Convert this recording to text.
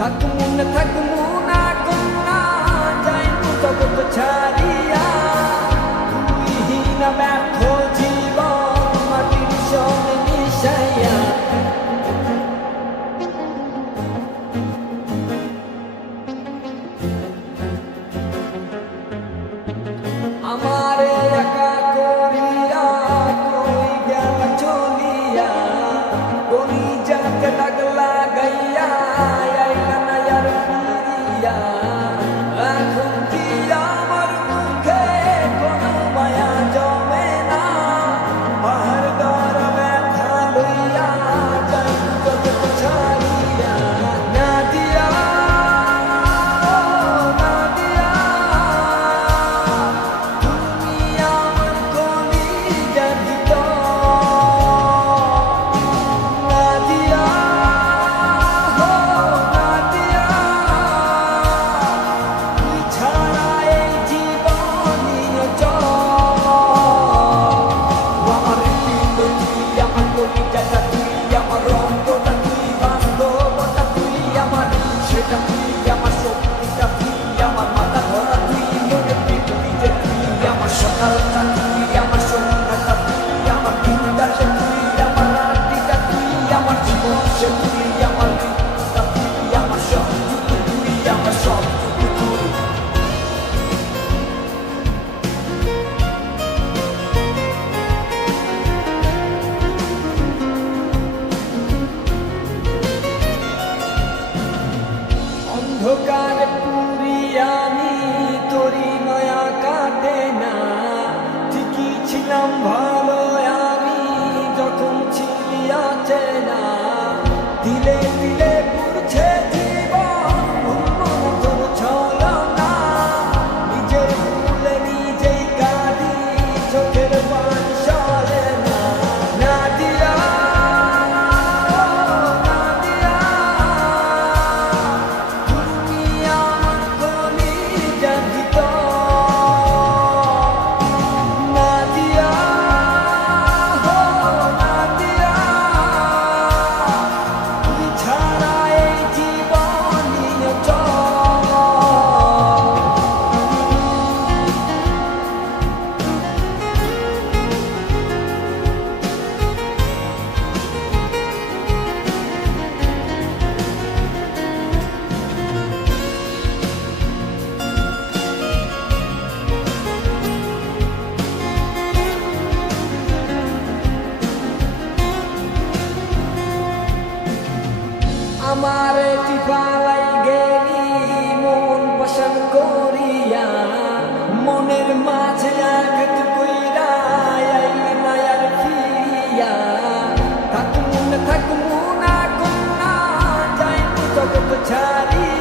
থাকমু না কন্যা যাইমু জগৎ ছাড়িয়া তুইহীন ব্যর্থ জীবন মাটির সঙ্গে মিশাইয়া আমারে একা করিয়া কই গেল চলিয়া কলিজাতে দাগ লাগাইয়া আইলা না আর ফিরিয়া এখন কি আমার মুখে কোনো মায়া জমে না পাহাড় দর ব্যথা লইয়া যাই জগৎ ছাড়িয়া না দিয়া অন্ধকার পুরিয়া আমি তোরি মায়া কাটে না ঠিকই ছিলাম ভালো আমি যখন ছিলি অচেনা দিলে দিলে পুরছে জীবন তোর ছলনা নিজের ভুলে নিজেই কাঁদি চোখের পানি সরে না না দিয়া আমারে টিপালাই গেলি মন পছন্দ করিয়া মনের মাঝে আঘাত কইরা আইলি না আর ফিরিয়া থাকমু না কন্যা যাইমু জগৎ ছাড়িয়া